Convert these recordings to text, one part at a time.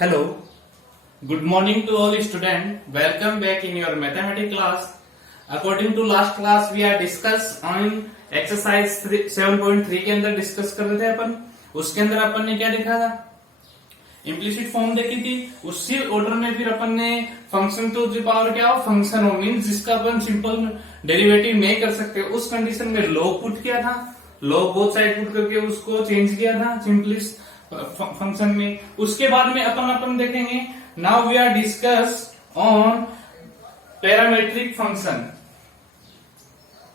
Hello, good morning to all students. Welcome back in your mathematics class. According to last class, we are discuss on exercise 7.3 के अंदर discuss कर रहे थे अपन. उसके अंदर अपन ने क्या देखा था? इम्प्लिसिट फॉर्म देखी थी. उसी ऑर्डर में फिर अपन ने फंक्शन टू द पावर क्या हो, फंक्शन हो मीन्स जिसका अपन सिंपल डेरिवेटिव नहीं कर सकते, उस कंडीशन में लॉग पुट किया था. लॉग बोथ साइड पुट करके उसको चेंज किया था सिंपलिस्ट फंक्शन में. उसके बाद में अपन देखेंगे. Now we are discuss on parametric function.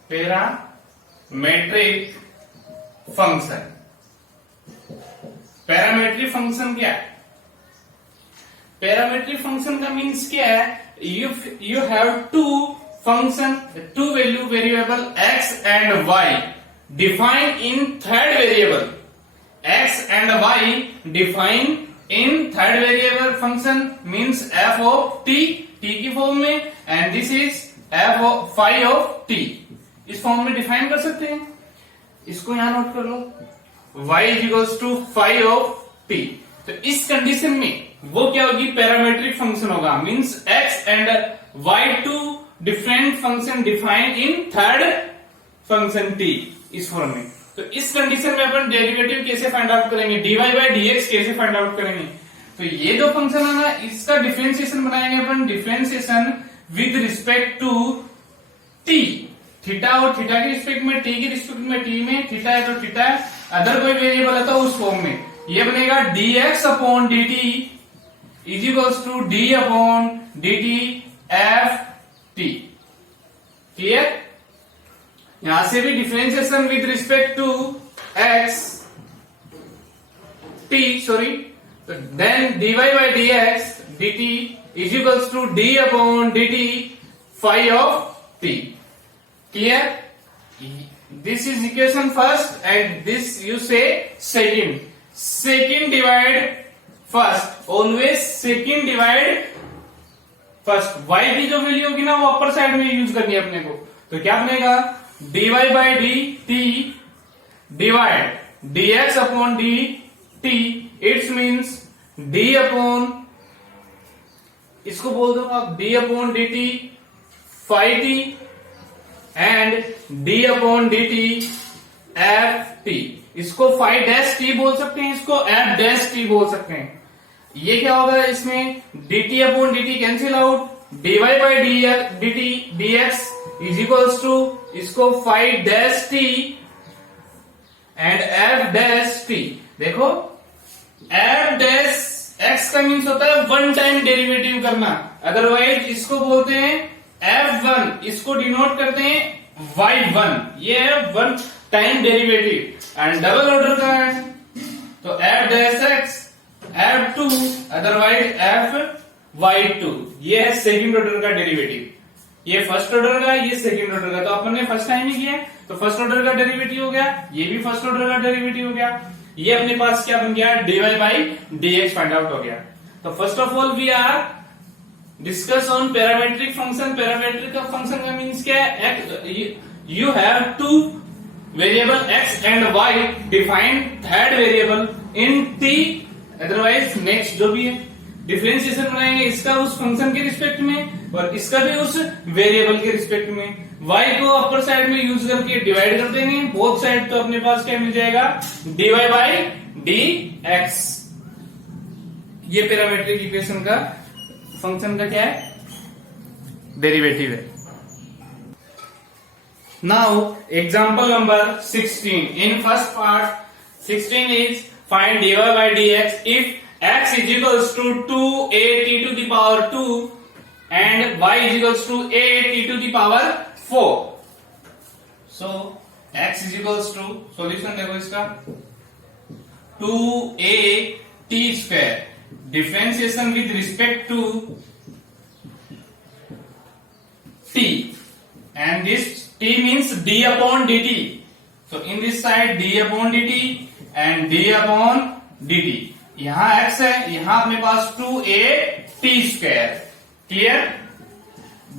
Parametric function. Parametric function क्या है? पैरामेट्रिक फंक्शन का मीन्स क्या है? You have two function, two value variable x and y defined in third variable. x and y define in third variable function means f of t की form में, and this is f of phi of t. इस form में define कर सकते हैं. इसको यहां note कर लो. y is equals to phi of t. तो इस कंडीशन में वो क्या होगी? पैरामेट्रिक फंक्शन होगा. Means x and y two different function defined in third function t. इस फॉर्म में तो इस कंडीशन में अपन डेरिवेटिव कैसे फाइंड आउट करेंगे, dy बाई dx कैसे फाइंड आउट करेंगे? तो ये जो फंक्शन है ना, इसका डिफरेंशिएशन बनाएंगे अपन. Differentiation with respect to t. Theta और थीटा के रिस्पेक्ट में, t के रिस्पेक्ट में, t में थीटा है तो थीटा है, अदर कोई वेरिएबल है तो उस फॉर्म में ये बनेगा dx upon dt is equals to d upon dt f t. Clear? यहां से भी differentiation with respect to x t then dy by dx dt is equals to d upon dt phi of t. Clear? This is equation first and this you say second. Second divide first. Always second divide first. y की जो value होगी ना वो upper side में use करनी है अपने को. तो क्या बनेगा? dy by dt divide dx upon dt. It's means d upon, इसको बोल दो आप d upon dt phi t and d upon dt f t. इसको phi डैश t बोल सकते हैं, इसको f डैश t बोल सकते हैं. ये क्या होगा? इसमें dt upon dt cancel out. dy by dt dx is equals to इसको phi dash t and f dash t. देखो f डैश x का मीन्स होता है वन टाइम डेरिवेटिव करना. अदरवाइज इसको बोलते हैं f1. इसको डिनोट करते हैं y1. ये है one time derivative and double order का है तो f dash x f2 otherwise f y2. ये है सेकंड ऑर्डर का डेरिवेटिव. ये फर्स्ट ऑर्डर का, ये सेकंड ऑर्डर का. तो अपन ने फर्स्ट टाइम ही किया तो फर्स्ट ऑर्डर का डेरिवेटिव हो गया. ये भी फर्स्ट ऑर्डर का डेरिवेटिव हो गया. ये अपने पास क्या बन गया? dy by dx find out हो गया. तो first of all we are discuss on parametric function. Parametric का फंक्शन का मीन्स क्या है? You have two variable x and y defined third variable in t. Otherwise next जो भी है डिफरेंशिएशन बनाएंगे, इसका उस फंक्शन के रिस्पेक्ट में और इसका भी उस वेरिएबल के रिस्पेक्ट में. y को अपर साइड में यूज करके डिवाइड कर देंगे बोथ साइड. तो अपने पास क्या मिल जाएगा? dy by dx. ये पैरामेट्रिक इक्वेशन का फंक्शन का क्या है? डेरिवेटिव है. Now example number 16. In first part 16 is find dy by dx if x is equals to 2at to the power 2 and y is equals to at to the power 4. So x is equals to, solution देखो इसका 2at square. Differentiation with respect to t and this t means d upon dt. So in this side d upon dt and d upon dt. यहां x है, यहां अपने पास 2at square. Clear?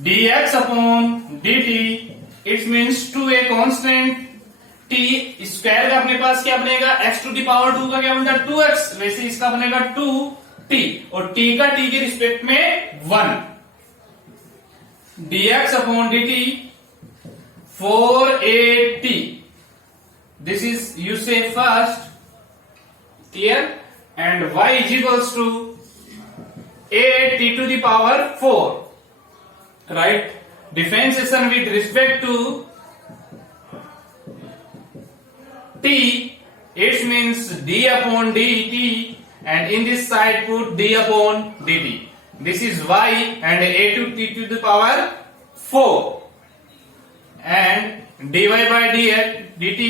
dx upon dt it means 2a constant t square का अपने पास क्या बनेगा? x to the power 2 का क्या बनेगा? 2x. वैसे इसका बनेगा 2 t, और t का t के रिस्पेक्ट में 1, dx upon dt 4at, this is you say first, clear, and y is equals to a t to the power 4, right? Differentiation with respect to t, it means d upon dt, and in this side put d upon dt. This is y and a to the power 4, and dy by dt,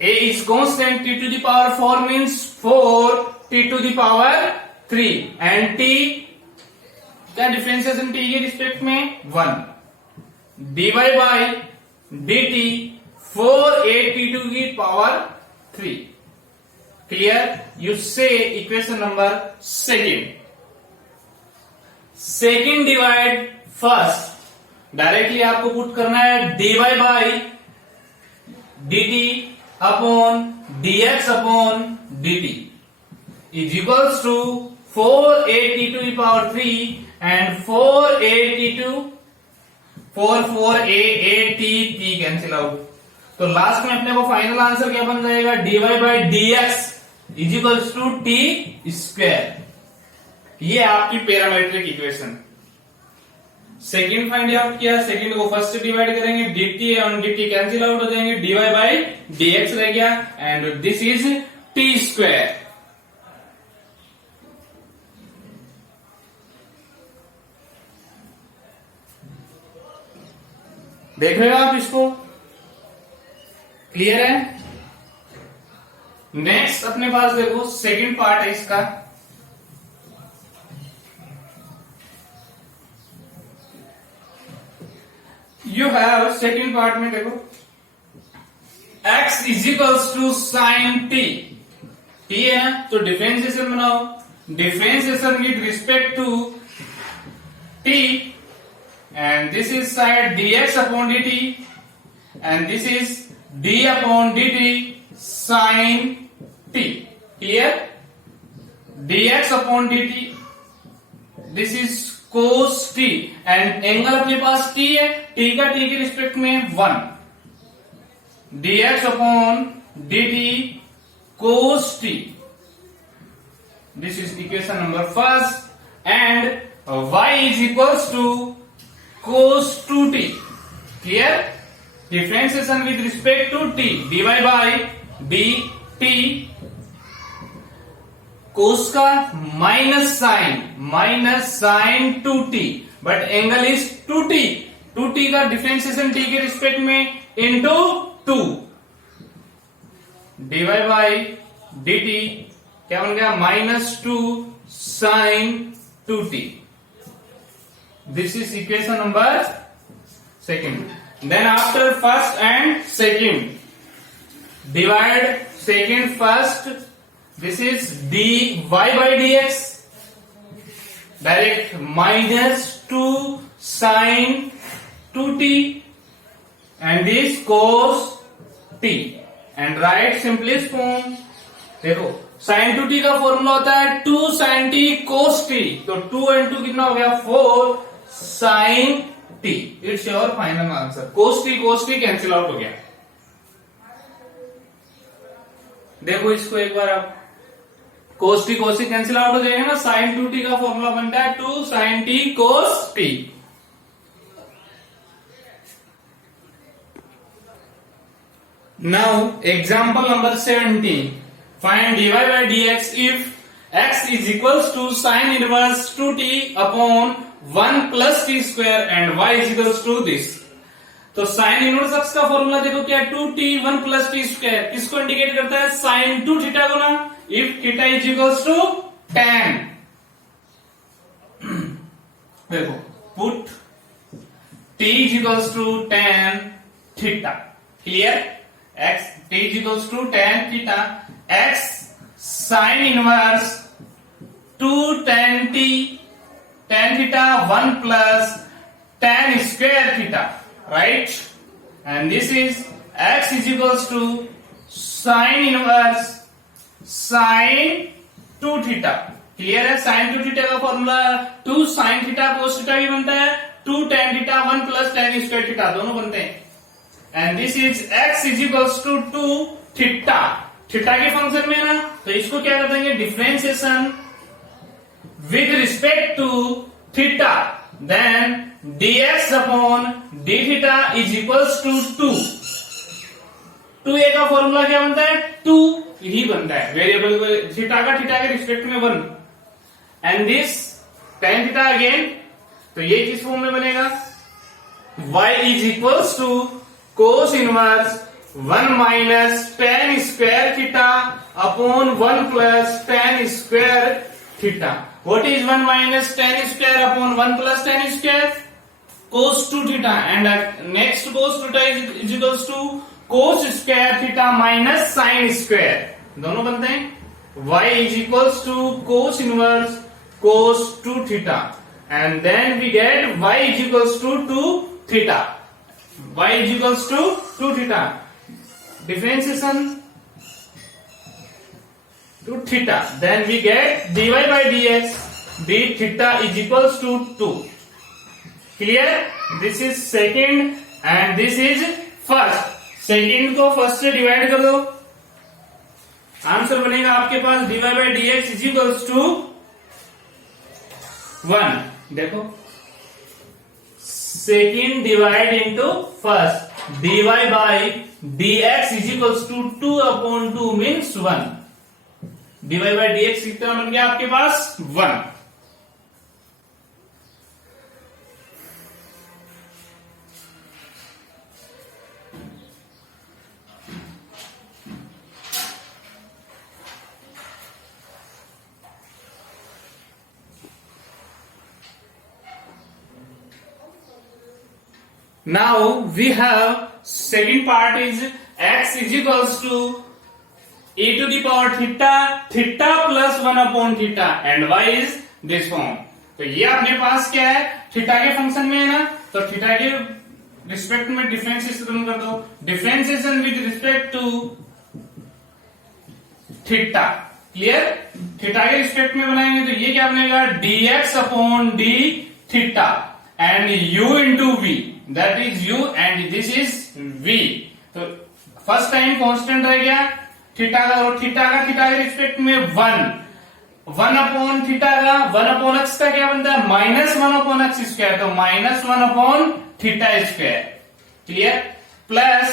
a is constant, t to the power 4 means 4 t to the power 3, and t क्या differentiation t के respect में 1, dy by dt 4at to the power 3. Clear? You say equation number second. Second divide first. Directly आपको put करना है dy by dt upon dx upon dt is equals to 4at to the power 3 and 4at to 4 t cancel out. तो last में अपने को final answer क्या बन जाएगा, dy by dx is equals to T square. ये आपकी parametric equation. Second find out किया, सेकंड को फर्स्ट से डिवाइड करेंगे, dt और dt कैंसिल आउट हो जाएंगे, dy बाई dx रह गया, and this is T square. देख रहे हो आप इसको, क्लियर है? नेक्स्ट अपने पास देखो सेकंड पार्ट है इसका. यू हैव सेकंड पार्ट में देखो x is equals to sine T. T है ना, तो डिफरेंशिएशन बनाओ. Differentiation with respect to T, and this is side dx upon dt, and this is d upon dt sin t. Clear? dx upon dt, this is cos t, and angle अपने पास t है, t का t के respect में 1, dx upon dt cos t. This is equation number first, and y is equals to cos 2t. Clear? Differentiation with respect to t, dy by dt cos का minus sine 2t, but angle is 2t. 2t का differentiation t के respect में into 2, dy by dt क्या बन गया, -2 sine 2t. This is equation number second. Then after first and second, divide second first. This is dy by dx, direct -2 sin 2t, and this cos t, and write simplest form. देखो sin 2t का formula होता है 2 sin t cos t, तो 2 and 2 कितना हो गया 4 sin t. It's your final answer. cos t cancel out हो गया. देखो इसको एक बार आप, cos t कैंसिल आउट हो जाएगा ना, sin 2t का फॉर्मूला बनता है 2 sin t cos t. Now example number 17. Find dy by dx if x is equals to sin inverse 2t upon 1 plus t square and y is equals to this. तो sine inverse x का formula देखो क्या, 2t 1 plus t square किसको indicate करता है, sin 2 theta गुना if theta is equals to tan. देखो put t is equals to tan theta. Clear? x t is equals to tan theta, x sin inverse 2 tan t tan theta 1 plus tan square theta, right? And this is x is equals to sin inverse sin 2 theta. Clear है? Sine two theta का formula 2 sine theta cos theta भी बनता है, 2 tan theta 1 plus tan square theta दोनों बनते हैं। And this is x is equals to 2 theta, theta के function में ना, तो इसको क्या कर देंगे differentiation with respect to theta, then dx upon d theta is equals to 2। 2a का फॉर्मूला क्या बनता है? 2 ही बनता है, वेरिएबल थीटा के रिस्पेक्ट में 1। And this tan theta again, तो ये किस फॉर्म में बनेगा? y is equals to cos inverse 1 minus tan square theta upon 1 plus tan square theta. What is 1 minus tan square upon 1 plus tan square? cos 2 theta, and next cos theta is equals to cos square theta minus sin square, दोनों बनते हैं y is equals to cos inverse cos 2 theta, and then we get y is equals to 2 theta. Y is equals to 2 theta. Differentiation to theta. Then we get dy by dx d theta is equals to 2. Clear? This is second and this is first. Second को first से divide कर दो, answer बनेगा आपके पास dy by dx is equals to 1। देखो second divide into first, dy by dx is equals to 2 upon 2 means 1। dy by dx कितना बन गया आपके पास? 1। Now we have second part is x is equals to e to the power theta, theta plus 1 upon theta and y is this form। तो ये अपने पास क्या है? Theta के फंक्शन में है ना, तो थीटा के रिस्पेक्ट में डिफरेंशिएशन कर दो, differentiation with respect to theta. Clear? Theta के रिस्पेक्ट में बनाएंगे तो ये क्या बनेगा? dx upon d theta and u into v, that is u and this is v। तो फर्स्ट टाइम कांस्टेंट रह गया थीटा का, और थीटा के रिस्पेक्ट में 1 अपॉन थीटा का 1 अपॉन एक्स का क्या बनता है? माइनस 1 अपॉन एक्स स्क्वायर, तो minus 1 upon theta square. Clear? Plus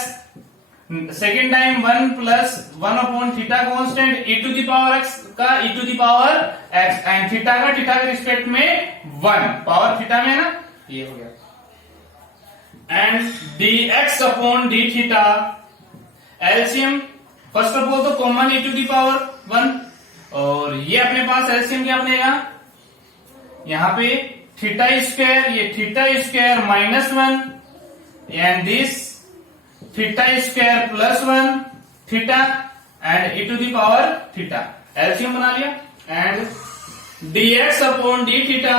second time 1 plus 1 upon theta constant e to the power X का e to the power X, and theta के respect में 1 power theta में ना, ये हो गया। And dx upon d theta, LCM first of all तो common e to the power 1, और ये अपने पास एलसीएम क्या बनेगा? यहां पे थीटा स्क्वायर, ये theta square minus 1 and this theta square plus 1 theta and e to the power theta, LCM बना लिया। And dx upon d theta,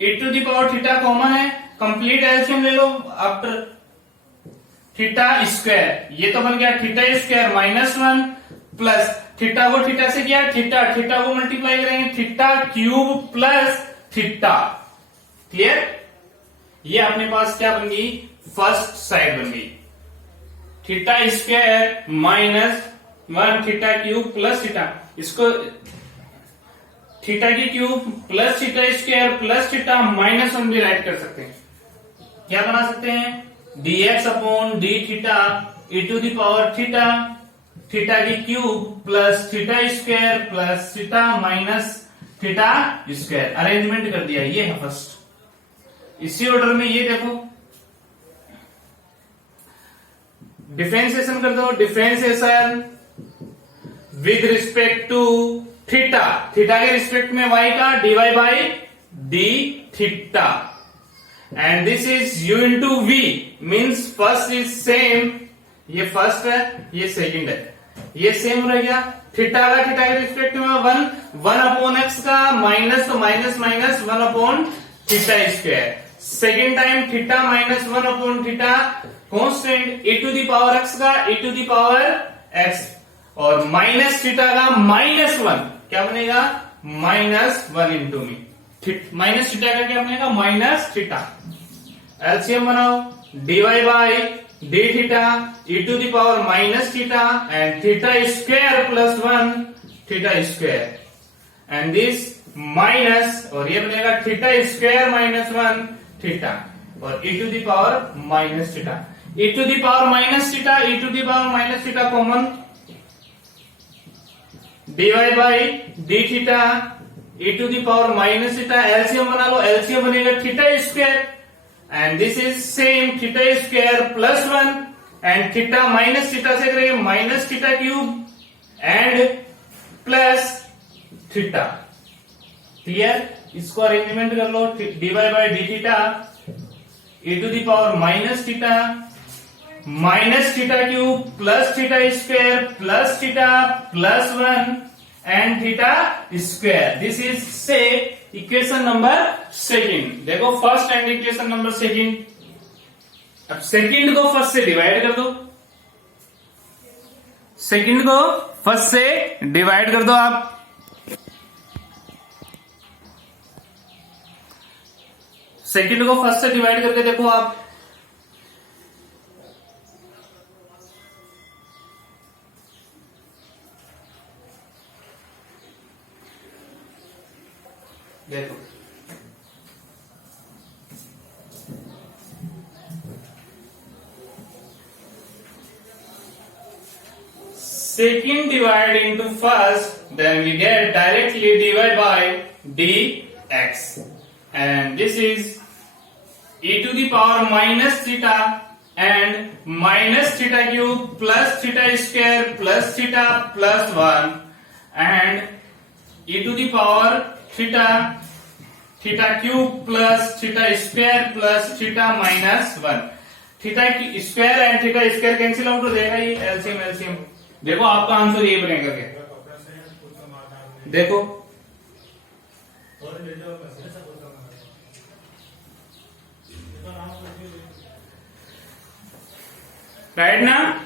e to the power theta common है, कंप्लीट एलसीएम ले लो after theta square, ये तो बन गया theta square minus 1 plus theta को थीटा से क्या? थीटा को मल्टीप्लाई करेंगे, theta cube plus theta. Clear? ये अपने पास क्या बन गई? फर्स्ट साइड बन गई, theta square minus 1 theta cube plus theta, इसको थीटा की cube plus theta square plus theta minus 1 भी राइट कर सकते हैं। क्या बना सकते हैं? dx upon d theta e to the power theta, theta की cube plus theta square plus theta minus theta square. Arrangement कर दिया, ये है फर्स्ट। इसी ऑर्डर में ये देखो, डिफरेंशिएशन कर दो, differentiation with respect to theta, theta के रिस्पेक्ट में y का dy by d theta, and this is u into v, means first is same, ये फर्स्ट है ये सेकंड है, ये सेम रह गया। थीटा के रिस्पेक्ट में 1 अपॉन एक्स का माइनस, तो minus 1 upon theta square. Second time theta minus 1 upon theta constant, e to the power X का e to the power X, और माइनस थीटा का -1 क्या बनेगा? -1 इंटू मी। माइनस थीटा का क्या बनेगा? Minus theta. एलसीएम बनाओ, D Y by D theta E to the power minus theta and theta square plus 1 theta square and this minus, और ये बनेगा थीटा स्क्वायर माइनस 1 थीटा और E to the power minus theta. E to the power minus theta, E to the power minus theta common, D Y by D theta E to the power minus theta. LCM बना लो, LCM बनेगा theta square and this is same theta square plus 1 and theta minus theta से करेंगे minus theta cube and plus theta. Clear? इसको arrangement कर लो, d y by D theta E to the power minus theta cube plus theta square plus theta plus 1 and theta square. This is से equation number second. देखो first and equation number second. अब second को first से divide कर दो, second को first से divide कर दो आप। सेकंड को फर्स्ट से डिवाइड करके देखो आप, देखो second divide into first, then we get directly dy by dx and this is e to the power minus theta and minus theta cube plus theta square plus theta plus 1 and e to the power theta cube plus theta square plus theta minus 1। Theta की square and theta square cancel out हो जाएगा, ये LCM LCM. देखो आपका answer ये बनेगा क्या? देखो राइट ना?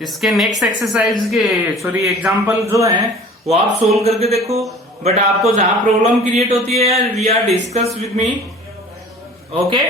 इसके नेक्स्ट एक्सरसाइज के सॉरी एग्जांपल जो है वो आप सोल्व करके देखो, बट आपको जहां प्रॉब्लम क्रिएट होती है we are discuss with me, okay.